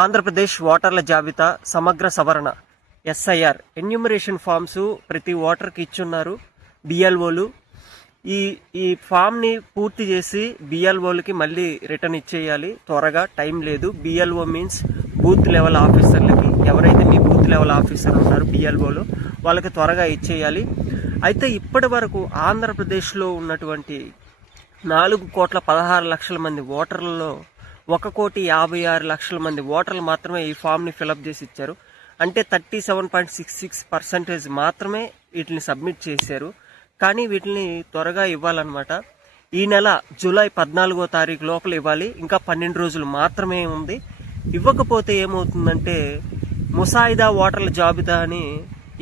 ఆంధ్రప్రదేశ్ ఓటర్ల జాబితా సమగ్ర సవరణ ఎస్ఐఆర్ ఎన్యూమరేషన్ ఫామ్స్ ప్రతి ఓటర్కి ఇచ్చున్నారు బిఎల్ఓలు. ఈ ఈ ఫామ్ని పూర్తి చేసి బిఎల్ఓలకి మళ్ళీ రిటర్న్ ఇచ్చేయాలి త్వరగా, టైం లేదు. బిఎల్ఓ మీన్స్ బూత్ లెవెల్ ఆఫీసర్లకి, ఎవరైతే మీ బూత్ లెవెల్ ఆఫీసర్ ఉన్నారో బిఎల్ఓలు వాళ్ళకి త్వరగా ఇచ్చేయాలి. అయితే ఇప్పటి వరకు ఆంధ్రప్రదేశ్లో ఉన్నటువంటి 4,16,00,000 మంది ఓటర్లలో 1,56,00,000 మంది ఓటర్లు మాత్రమే ఈ ఫామ్ని ఫిలప్ చేసి ఇచ్చారు. అంటే 37.66% మాత్రమే వీటిని సబ్మిట్ చేశారు. కానీ వీటిని త్వరగా ఇవ్వాలన్నమాట. ఈ నెల జూలై 14వ తారీఖు లోపల ఇవ్వాలి. ఇంకా 12 రోజులు మాత్రమే ఉంది. ఇవ్వకపోతే ఏమవుతుందంటే ముసాయిదా ఓటర్ల జాబితా అని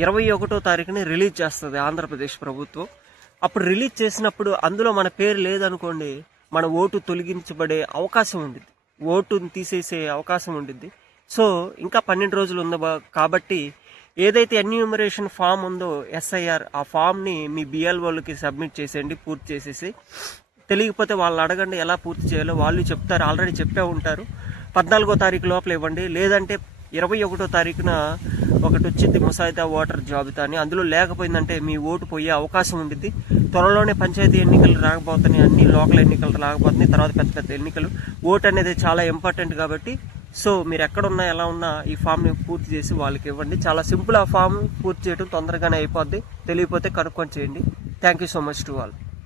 21వ తారీఖుని రిలీజ్ చేస్తుంది ఆంధ్రప్రదేశ్ ప్రభుత్వం. అప్పుడు రిలీజ్ చేసినప్పుడు అందులో మన పేరు లేదనుకోండి, మన ఓటు తొలగించబడే అవకాశం ఉండిద్ది, ఓటుని తీసేసే అవకాశం ఉండిద్ది. సో ఇంకా 12 రోజులు ఉంది కాబట్టి ఏదైతే ఎన్యూమరేషన్ ఫామ్ ఉందో ఎస్ఐఆర్, ఆ ఫామ్ని మీ బిఎల్ఓలకి సబ్మిట్ చేసేయండి పూర్తి చేసేసి. తెలియకపోతే వాళ్ళు అడగండి ఎలా పూర్తి చేయాలో, వాళ్ళు చెప్తారు, ఆల్రెడీ చెప్పే ఉంటారు. 14వ తారీఖు లోపల ఇవ్వండి. లేదంటే 21వ తారీఖున ఒకటి వచ్చింది ముసాయిదా ఓటర్ జాబితా అని, అందులో లేకపోయిందంటే మీ ఓటు పోయే అవకాశం ఉండిద్ది. త్వరలోనే పంచాయతీ ఎన్నికలు రాకపోతున్నాయి, అన్ని లోకల్ ఎన్నికలు రాకపోతున్నాయి, తర్వాత పెద్ద పెద్ద ఎన్నికలు. ఓటు అనేది చాలా ఇంపార్టెంట్ కాబట్టి సో మీరు ఎక్కడున్నా ఎలా ఉన్నా ఈ ఫామ్ని పూర్తి చేసి వాళ్ళకి ఇవ్వండి. చాలా సింపుల్ ఆ ఫామ్ పూర్తి చేయడం, తొందరగానే అయిపోద్ది. తెలియకపోతే కనుక్కొని చేయండి. Thank you so much to all.